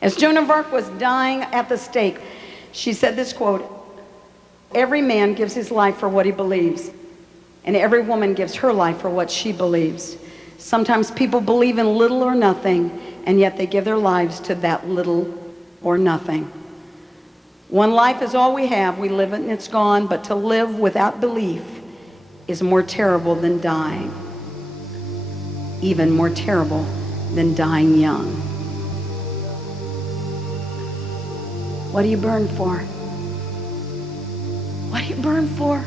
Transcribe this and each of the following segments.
As Joan of Arc was dying at the stake, she said this quote, "Every man gives his life for what he believes, and every woman gives her life for what she believes. Sometimes people believe in little or nothing, and yet they give their lives to that little or nothing. One life is all we have. We live it and it's gone, but to live without belief is more terrible than dying, even more terrible than dying young." What do you burn for? What do you burn for?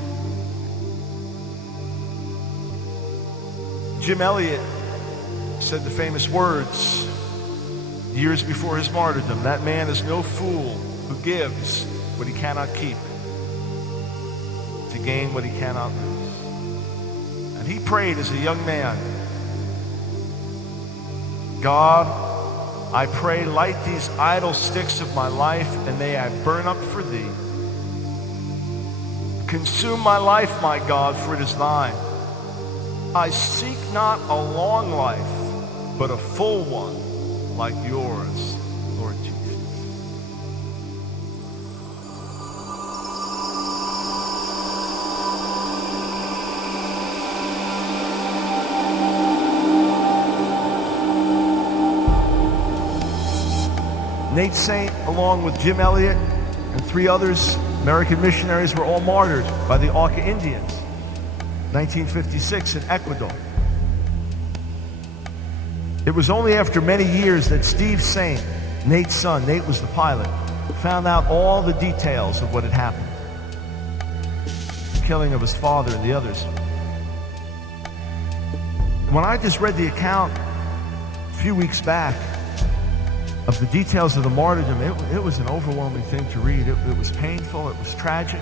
Jim Elliot said the famous words years before his martyrdom, "That man is no fool who gives what he cannot keep to gain what he cannot lose." And he prayed as a young man, "God, I pray, light these idle sticks of my life, and may I burn up for thee. Consume my life, my God, for it is thine. I seek not a long life, but a full one like yours, Lord Jesus." Nate Saint, along with Jim Elliot and 3 others, American missionaries, were all martyred by the Auca Indians, 1956 in Ecuador. It was only after many years that Steve Saint, Nate's son, Nate was the pilot, found out all the details of what had happened. The killing of his father and the others. When I just read the account a few weeks back of the details of the martyrdom, it was an overwhelming thing to read. It was painful, it was tragic,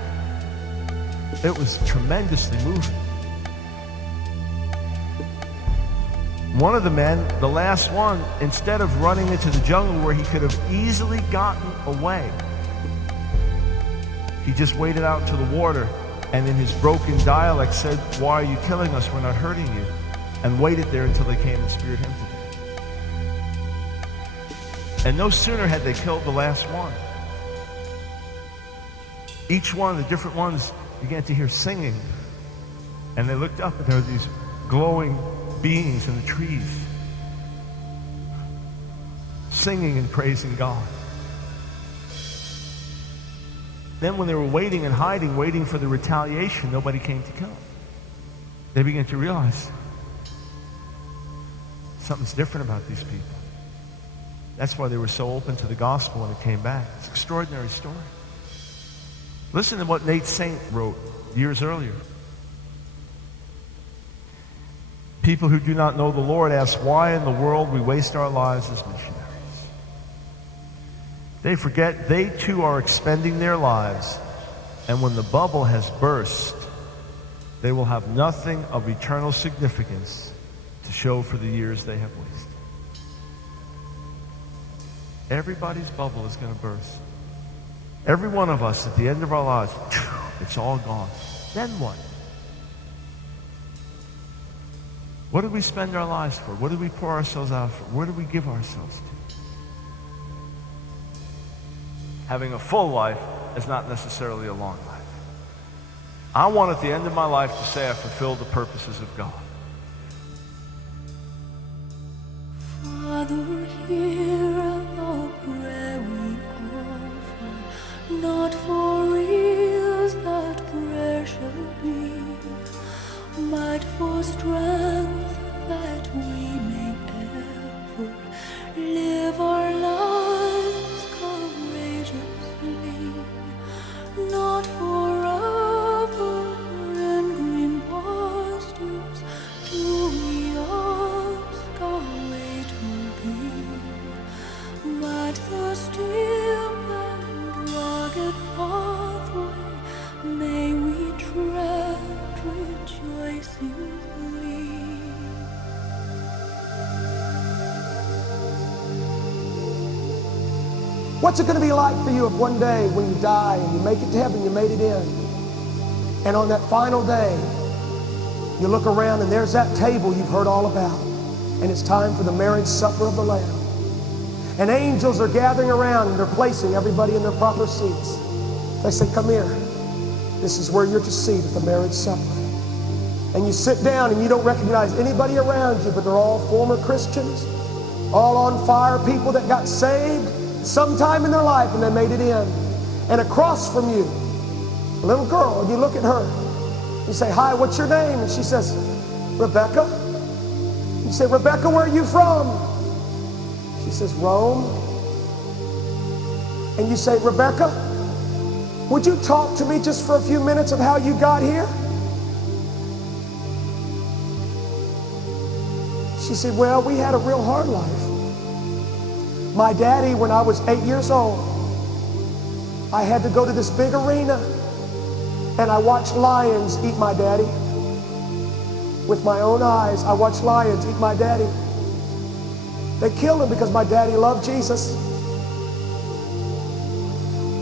it was tremendously moving. One of the men, the last one, instead of running into the jungle where he could have easily gotten away, he just waded out into the water and in his broken dialect said, "Why are you killing us? We're not hurting you," and waited there until they came and speared him to death. And no sooner had they killed the last one, each one, the different ones, began to hear singing. And they looked up and there were these glowing beings in the trees, singing and praising God. Then when they were waiting and hiding, waiting for the retaliation, nobody came to kill them. They began to realize something's different about these people. That's why they were so open to the gospel when it came back. It's an extraordinary story. Listen to what Nate Saint wrote years earlier. People who do not know the Lord ask why in the world we waste our lives as missionaries. They forget they too are expending their lives, and when the bubble has burst, they will have nothing of eternal significance to show for the years they have wasted. Everybody's bubble is going to burst. Every one of us at the end of our lives, it's all gone. Then what? What do we spend our lives for? What do we pour ourselves out for? Where do we give ourselves to? Having a full life is not necessarily a long life. I want at the end of my life to say I fulfilled the purposes of God. Father, hear the prayer we offer, not for ease that prayer shall be, but for strength that we may ever live our lives courageously, not forever in green pastures do we ask our way to be, but the steep and rugged pathway may we tread rejoicingly. What's it going to be like for you if one day when you die and you make it to heaven, you made it in, and on that final day, you look around and there's that table you've heard all about, and it's time for the marriage supper of the Lamb. And angels are gathering around and they're placing everybody in their proper seats. They say, come here. This is where you're to seat at the marriage supper. And you sit down and you don't recognize anybody around you, but they're all former Christians, all on fire, people that got saved sometime in their life and they made it in. And across from you, a little girl, and you look at her. You say, hi, what's your name? And she says, Rebecca. You say, Rebecca, where are you from? She says, Rome. And you say, Rebecca, would you talk to me just for a few minutes of how you got here? She said, well, we had a real hard life. My daddy, when I was 8 years old, I had to go to this big arena and I watched lions eat my daddy. With my own eyes, I watched lions eat my daddy. They killed him because my daddy loved Jesus.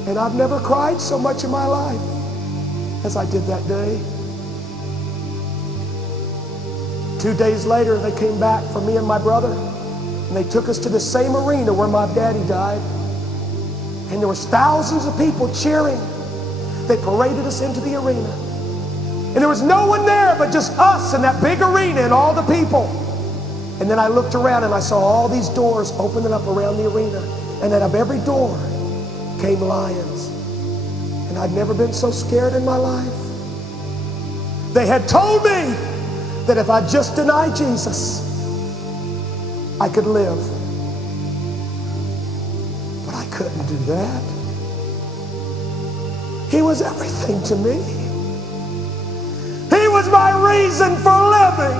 And I've never cried so much in my life as I did that day. 2 days later, they came back for me and my brother, and they took us to the same arena where my daddy died. And there was thousands of people cheering. They paraded us into the arena. And there was no one there but just us in that big arena and all the people. And then I looked around and I saw all these doors opening up around the arena. And out of every door came lions. And I'd never been so scared in my life. They had told me that if I just denied Jesus, I could live. But I couldn't do that. He was everything to me. He was my reason for living.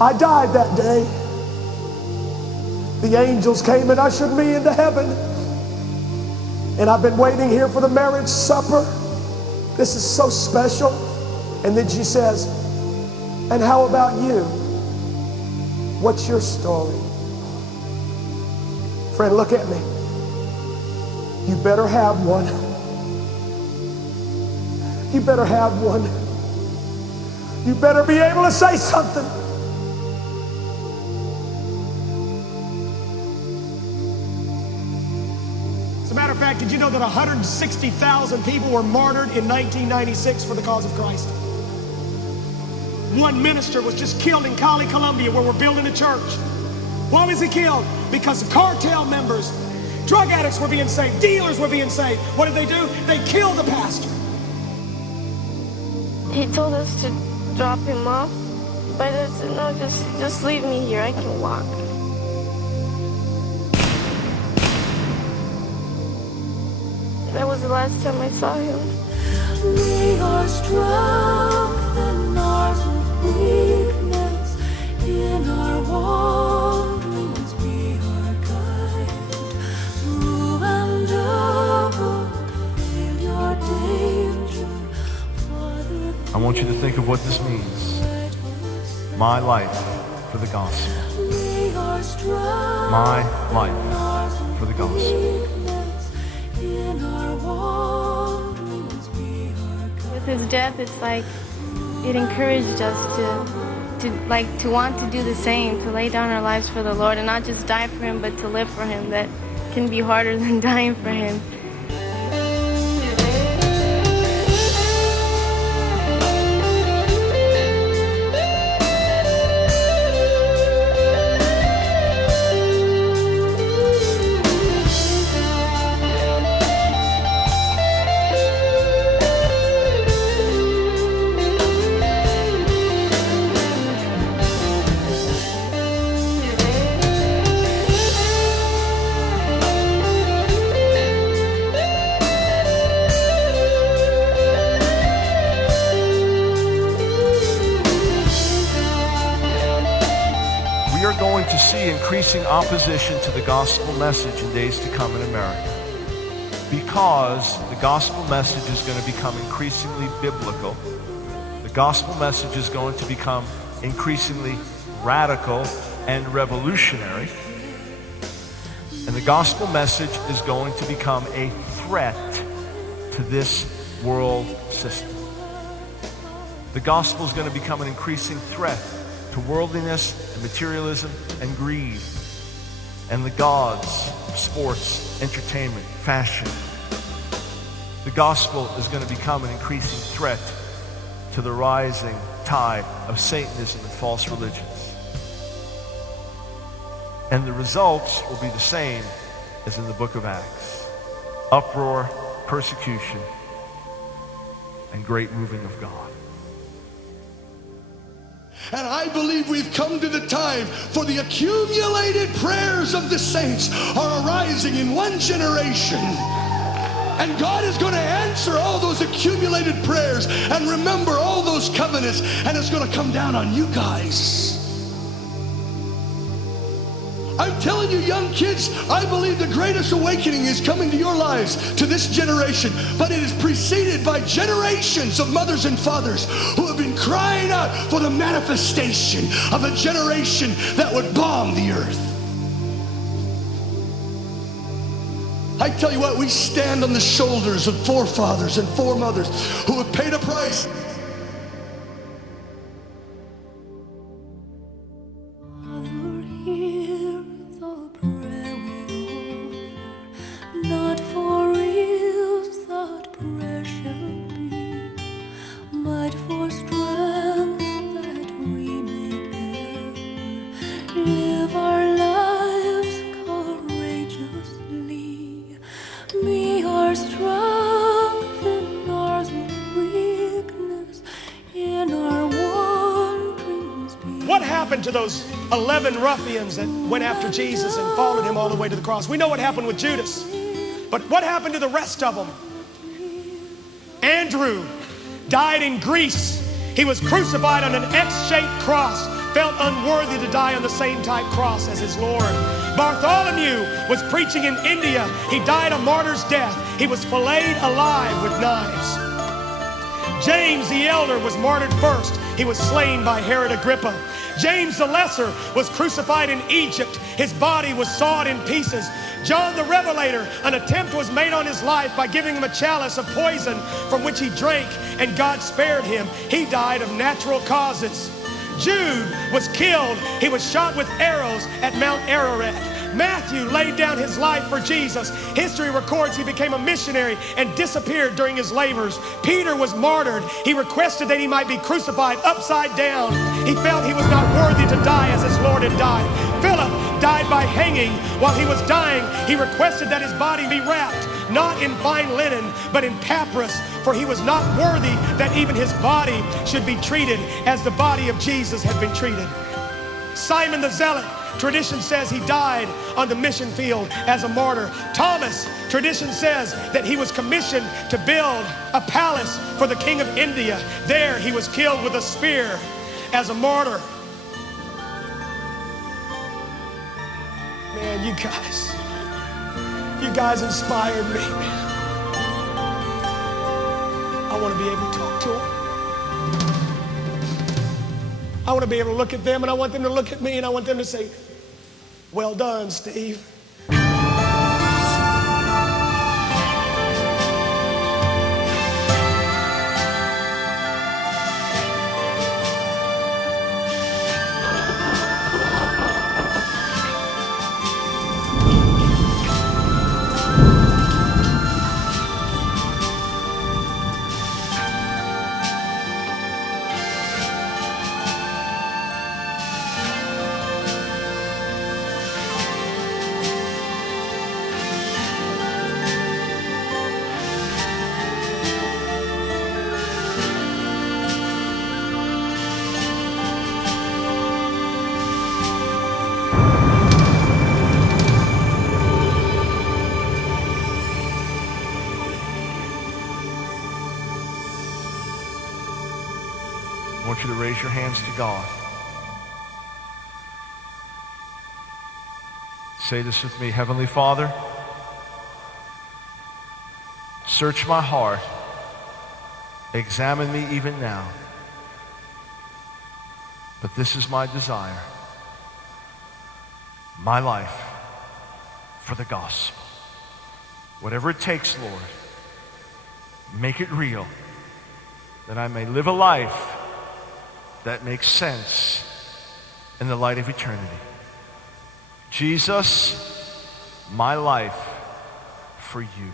I died that day. The angels came and ushered me into heaven. And I've been waiting here for the marriage supper. This is so special. And then she says, and how about you? What's your story? Friend, look at me. You better have one. You better have one. You better be able to say something. As a matter of fact, did you know that 160,000 people were martyred in 1996 for the cause of Christ? One minister was just killed in Cali, Colombia, where we're building a church. Why was he killed? Because the cartel members, drug addicts were being saved, dealers were being saved. What did they do? They killed the pastor. He told us to drop him off, but I said, no, just leave me here, I can walk. That was the last time I saw him. We are strength in our weakness, in our wanderings be our guide. Through endeavor, failure, danger, Father, I want you to think of what this means. My life for the gospel. we are strength My life for the gospel. in our wanderings be our guide. With his death, it's like it encouraged us to want to do the same, to lay down our lives for the Lord and not just die for him, but to live for him. That can be harder than dying for him. We are going to see increasing opposition to the gospel message in days to come in America, because the gospel message is going to become increasingly biblical. The gospel message is going to become increasingly radical and revolutionary. And the gospel message is going to become a threat to this world system. The gospel is going to become an increasing threat to worldliness and materialism and greed. and the gods of sports, entertainment, fashion. The gospel is going to become an increasing threat to the rising tide of Satanism and false religions. And the results will be the same as in the book of Acts. Uproar, persecution, and great moving of God. And I believe we've come to the time for the accumulated prayers of the saints are arising in one generation. And God is going to answer all those accumulated prayers and remember all those covenants, and it's going to come down on you guys. I'm telling you, young kids, I believe the greatest awakening is coming to your lives, to this generation. But it is preceded by generations of mothers and fathers who have been crying out for the manifestation of a generation that would bomb the earth. I tell you what, we stand on the shoulders of forefathers and foremothers who have paid a price. Not for ills that prayer shall be, but for strength that we may ever live our lives courageously. Be our strength in hours of weakness, in our wanderings. What happened to those 11 ruffians that went after Jesus and followed him all the way to the cross? We know what happened with Judas. But what happened to the rest of them? Andrew died in Greece. He was crucified on an X-shaped cross, felt unworthy to die on the same type cross as his Lord. Bartholomew was preaching in India. He died a martyr's death. He was filleted alive with knives. James the elder was martyred first. He was slain by Herod Agrippa. James the Lesser was crucified in Egypt. His body was sawed in pieces. John the Revelator, an attempt was made on his life by giving him a chalice of poison from which he drank, and God spared him. He died of natural causes. Jude was killed. He was shot with arrows at Mount Ararat. Matthew laid down his life for Jesus. History records he became a missionary and disappeared during his labors. Peter was martyred. He requested that he might be crucified upside down. He felt he was not worthy to die as his Lord had died. Philip died by hanging. While he was dying, he requested that his body be wrapped, not in fine linen, but in papyrus, for he was not worthy that even his body should be treated as the body of Jesus had been treated. Simon the Zealot, tradition says he died on the mission field as a martyr. Thomas, tradition says that he was commissioned to build a palace for the king of India. There he was killed with a spear as a martyr. Man, you guys inspired me, man. I want to be able to talk to them. I want to be able to look at them, and I want them to look at me, and I want them to say, "Well done, Steve." I want you to raise your hands to God. Say this with me. Heavenly Father, search my heart. Examine me even now. But this is my desire, my life for the gospel. Whatever it takes, Lord, make it real, that I may live a life that makes sense in the light of eternity. Jesus, my life for you.